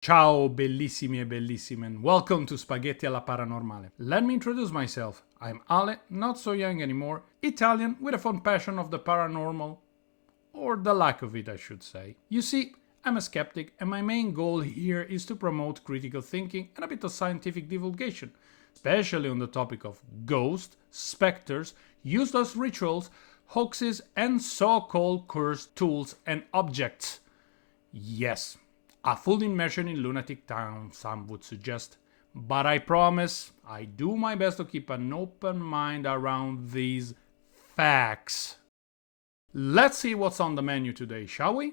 Ciao bellissimi e bellissime, and welcome to Spaghetti alla Paranormale. Let me introduce myself. I'm Ale, not so young anymore, Italian with a fond passion of the paranormal, or the lack of it I should say. You see, I'm a skeptic and my main goal here is to promote critical thinking and a bit of scientific divulgation, especially on the topic of ghosts, specters, useless rituals, hoaxes, and so-called cursed tools and objects. Yes, a full immersion in lunatic town, some would suggest. But I promise, I do my best to keep an open mind around these facts. Let's see what's on the menu today, shall we?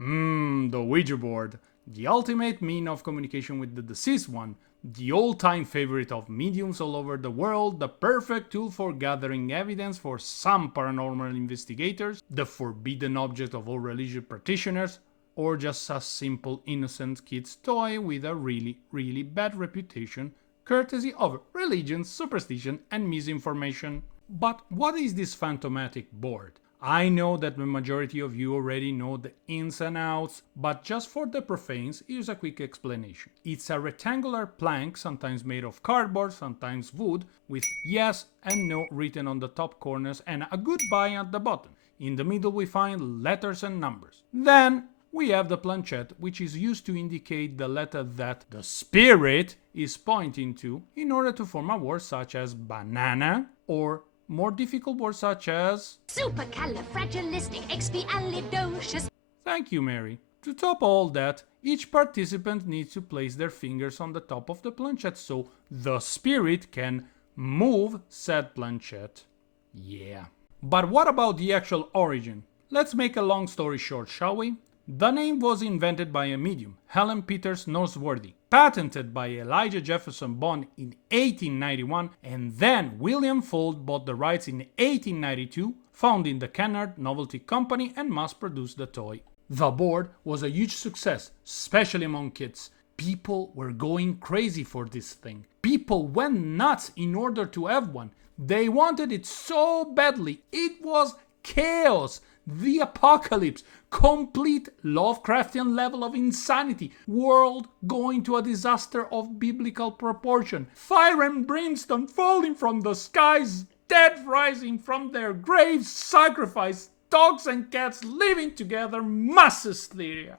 The Ouija board. The ultimate mean of communication with the deceased one. The all-time favorite of mediums all over the world. The perfect tool for gathering evidence for some paranormal investigators. The forbidden object of all religious practitioners. Or just a simple innocent kid's toy with a really bad reputation, courtesy of religion, superstition, and misinformation. But what is this phantomatic board? I know that the majority of you already know the ins and outs, but just for the profanes, here's a quick explanation. It's a rectangular plank, sometimes made of cardboard, sometimes wood, with yes and no written on the top corners and a goodbye at the bottom. In the middle we find letters and numbers. Then we have the planchette, which is used to indicate the letter that the spirit is pointing to in order to form a word such as banana or more difficult words such as supercalifragilisticexpialidocious. Thank you, Mary. To top all that, each participant needs to place their fingers on the top of the planchette so the spirit can move said planchette. Yeah. But what about the actual origin? Let's make a long story short, shall we? The name was invented by a medium, Helen Peters Noseworthy, patented by Elijah Jefferson Bond in 1891, and then William Fuld bought the rights in 1892, founding the Kennard Novelty Company, and mass-produced the toy. The board was a huge success, especially among kids. People were going crazy for this thing. People went nuts in order to have one. They wanted it so badly. It was chaos. The apocalypse, complete Lovecraftian level of insanity, world going to a disaster of biblical proportion, fire and brimstone falling from the skies, dead rising from their graves, sacrifice, dogs and cats living together, mass hysteria.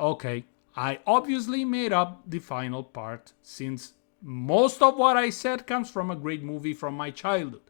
Okay, I obviously made up the final part, since most of what I said comes from a great movie from my childhood,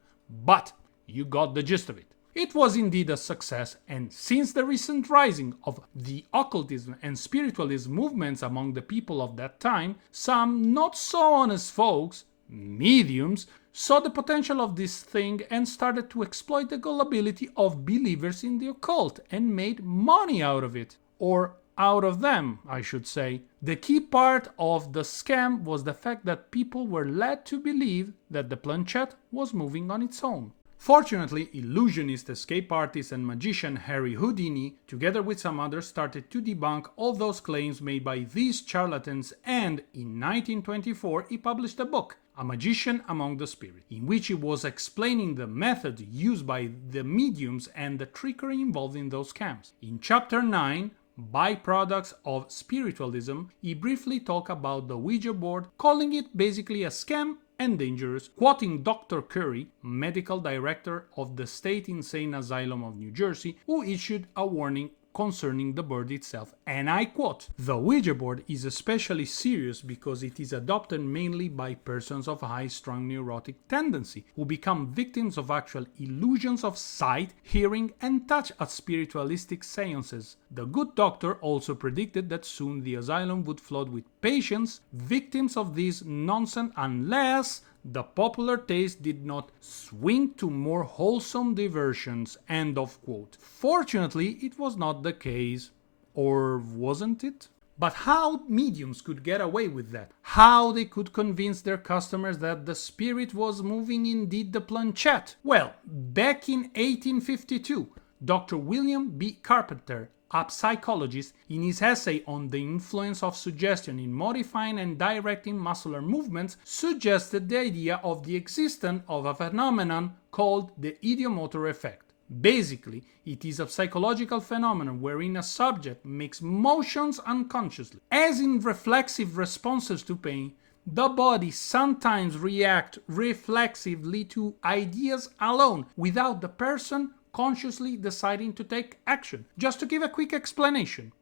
but you got the gist of it. It was indeed a success, and since the recent rising of the occultism and spiritualism movements among the people of that time, some not so honest folks, mediums, saw the potential of this thing and started to exploit the gullibility of believers in the occult and made money out of it. Or out of them, I should say. The key part of the scam was the fact that people were led to believe that the planchette was moving on its own. Fortunately, illusionist, escape artist, and magician Harry Houdini, together with some others, started to debunk all those claims made by these charlatans, and in 1924 he published a book, A Magician Among the Spirits, in which he was explaining the method used by the mediums and the trickery involved in those scams. In chapter 9, Byproducts of Spiritualism, he briefly talked about the Ouija board, calling it basically a scam and dangerous, quoting Dr. Curry, medical director of the State Insane Asylum of New Jersey, who issued a warning concerning the board itself, and I quote, "The Ouija board is especially serious because it is adopted mainly by persons of high-strung neurotic tendency, who become victims of actual illusions of sight, hearing, and touch at spiritualistic seances. The good doctor also predicted that soon the asylum would flood with patients, victims of this nonsense, unless the popular taste did not swing to more wholesome diversions." End of quote. Fortunately, it was not the case. Or wasn't it? But how mediums could get away with that? How they could convince their customers that the spirit was moving indeed the planchette? Well, back in 1852, Dr. William B. Carpenter, a psychologist, in his essay on the influence of suggestion in modifying and directing muscular movements, suggested the idea of the existence of a phenomenon called the ideomotor effect. Basically, it is a psychological phenomenon wherein a subject makes motions unconsciously. As in reflexive responses to pain, the body sometimes reacts reflexively to ideas alone, without the person consciously deciding to take action. Just to give a quick explanation.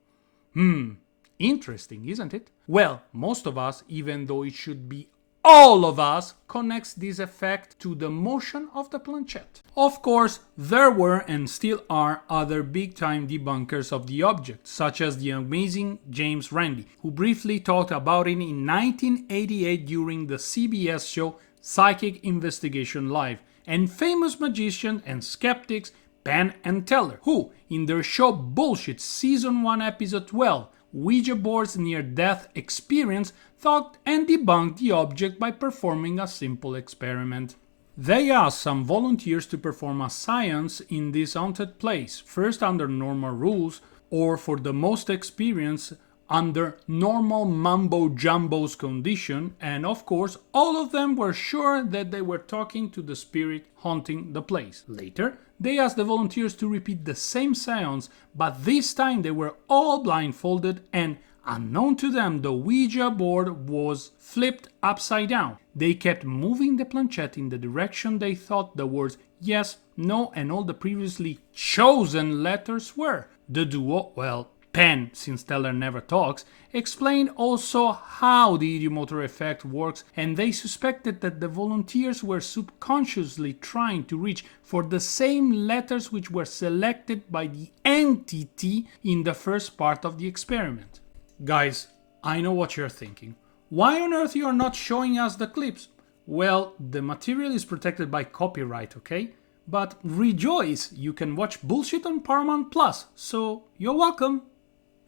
Interesting, isn't it? Well, most of us, even though it should be all of us, connects this effect to the motion of the planchette. Of course, there were and still are other big-time debunkers of the object, such as the amazing James Randi, who briefly talked about it in 1988 during the CBS show Psychic Investigation Live, and famous magicians and skeptics Penn and Teller, who, in their show Bullshit Season 1 Episode 12, Ouija boards near-death experience, thought and debunked the object by performing a simple experiment. They asked some volunteers to perform a seance in this haunted place, first under normal rules, or for the most experienced, under normal mumbo-jumbo's condition, and of course, all of them were sure that they were talking to the spirit haunting the place. Later, they asked the volunteers to repeat the same seance, but this time they were all blindfolded and, unknown to them, the Ouija board was flipped upside down. They kept moving the planchette in the direction they thought the words yes, no, and all the previously chosen letters were. The duo, well, Penn, since Teller never talks, explained also how the ideomotor effect works, and they suspected that the volunteers were subconsciously trying to reach for the same letters which were selected by the entity in the first part of the experiment. Guys, I know what you're thinking. Why on earth you are not showing us the clips? Well, the material is protected by copyright, okay? But rejoice, you can watch Bullshit on Paramount Plus, so you're welcome.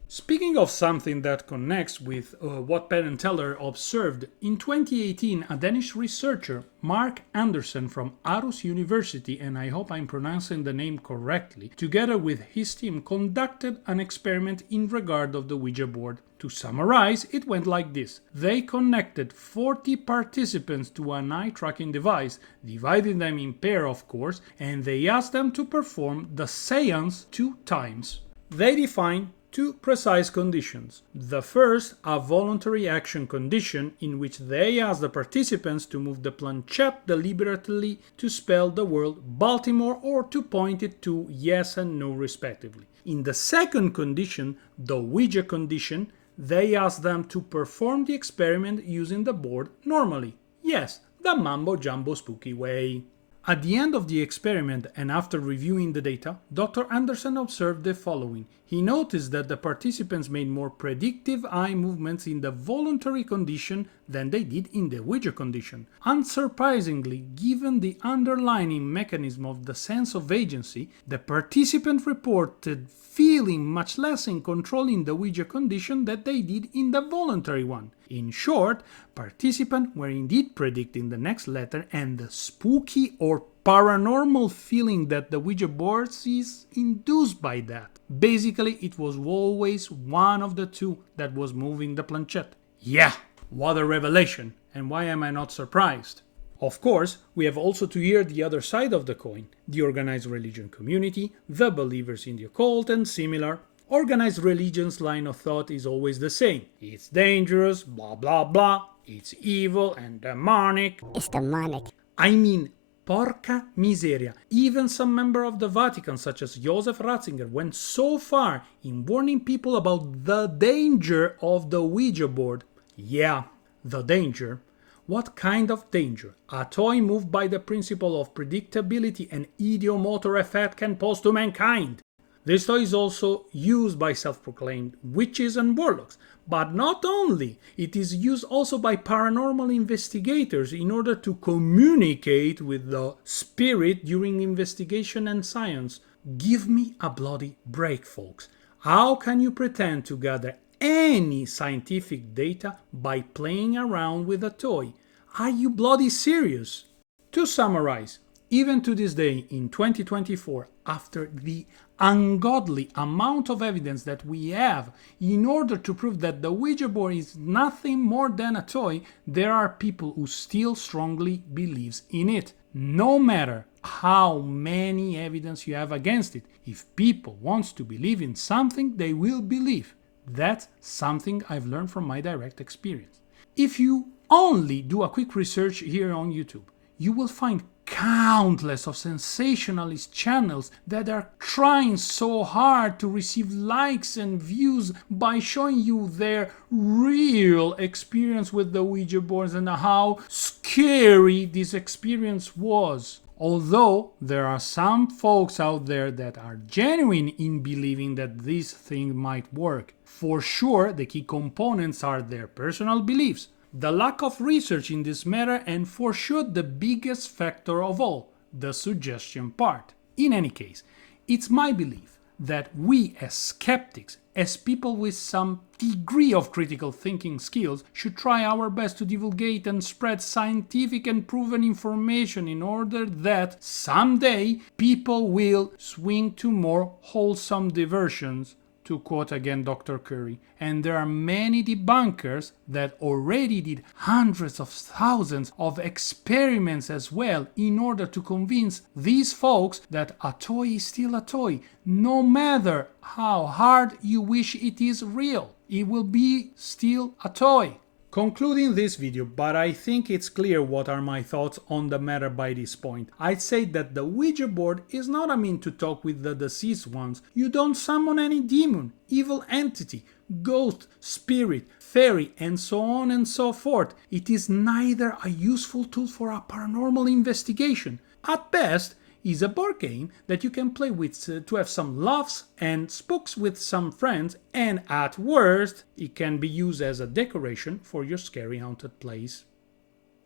Speaking of something that connects with what Penn and Teller observed, in 2018 a Danish researcher, Mark Andersen from Aarhus University, and I hope I'm pronouncing the name correctly, together with his team conducted an experiment in regard of the Ouija board. To summarize, it went like this. They connected 40 participants to an eye tracking device, dividing them in pair of course, and they asked them to perform the seance 2 times. They defined 2 precise conditions. The first, a voluntary action condition, in which they asked the participants to move the planchette deliberately to spell the word Baltimore or to point it to yes and no respectively. In the second condition, the Ouija condition, they asked them to perform the experiment using the board normally. Yes, the mumbo-jumbo spooky way. At the end of the experiment and after reviewing the data, Dr. Andersen observed the following. He noticed that the participants made more predictive eye movements in the voluntary condition than they did in the Ouija condition. Unsurprisingly, given the underlying mechanism of the sense of agency, the participant reported feeling much less in control in the Ouija condition than they did in the voluntary one. In short, participants were indeed predicting the next letter, and the spooky or paranormal feeling that the Ouija board is induced by that. Basically, it was always one of the 2 that was moving the planchette. Yeah, what a revelation, and why am I not surprised? Of course, we have also to hear the other side of the coin, the organized religion community, the believers in the occult, and similar. Organized religion's line of thought is always the same. It's dangerous, blah blah blah, it's evil and demonic. It's demonic. I mean, porca miseria. Even some member of the Vatican, such as Joseph Ratzinger, went so far in warning people about the danger of the Ouija board. Yeah, the danger. What kind of danger a toy moved by the principle of predictability and ideomotor effect can pose to mankind? This toy is also used by self-proclaimed witches and warlocks, but not only, it is used also by paranormal investigators in order to communicate with the spirit during investigation and science. Give me a bloody break, folks. How can you pretend to gather any scientific data by playing around with a toy? Are you bloody serious? To summarize, even to this day in 2024, after the ungodly amount of evidence that we have in order to prove that the Ouija board is nothing more than a toy, there are people who still strongly believes in it. No matter how many evidence you have against it, if people want to believe in something, they will believe. That's something I've learned from my direct experience. If you only do a quick research here on YouTube, you will find countless of sensationalist channels that are trying so hard to receive likes and views by showing you their real experience with the Ouija boards and how scary this experience was. Although there are some folks out there that are genuine in believing that this thing might work, for sure the key components are their personal beliefs, the lack of research in this matter, and for sure the biggest factor of all, the suggestion part. In any case, it's my belief that we as skeptics, as people with some degree of critical thinking skills, should try our best to divulgate and spread scientific and proven information in order that someday people will swing to more wholesome diversions, to quote again Dr. Curry. And there are many debunkers that already did hundreds of thousands of experiments as well in order to convince these folks that a toy is still a toy. No matter how hard you wish it is real, it will be still a toy. Concluding this video, but I think it's clear what are my thoughts on the matter by this point. I'd say that the Ouija board is not a mean to talk with the deceased ones. You don't summon any demon, evil entity, ghost, spirit, fairy, and so on and so forth. It is neither a useful tool for a paranormal investigation. At best, is a board game that you can play with to have some laughs and spooks with some friends, and at worst, it can be used as a decoration for your scary haunted place.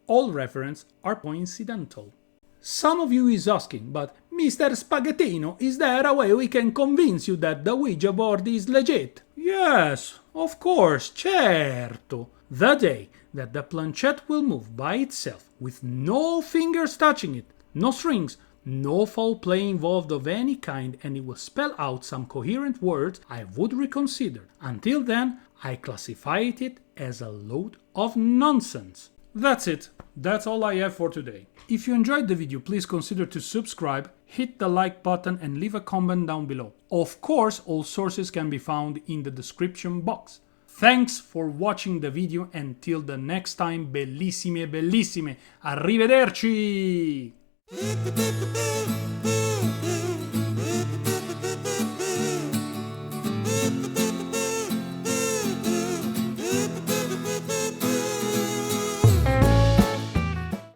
All references are coincidental. Some of you is asking, but Mr. Spaghettino, is there a way we can convince you that the Ouija board is legit? Yes, of course, certo. The day that the planchette will move by itself with no fingers touching it, no strings, no foul play involved of any kind, and it will spell out some coherent words, I would reconsider. Until then, I classified it as a load of nonsense. That's it. That's all I have for today. If you enjoyed the video, please consider to subscribe, hit the like button and leave a comment down below. Of course, all sources can be found in the description box. Thanks for watching the video, and till the next time, bellissime bellissime, arrivederci!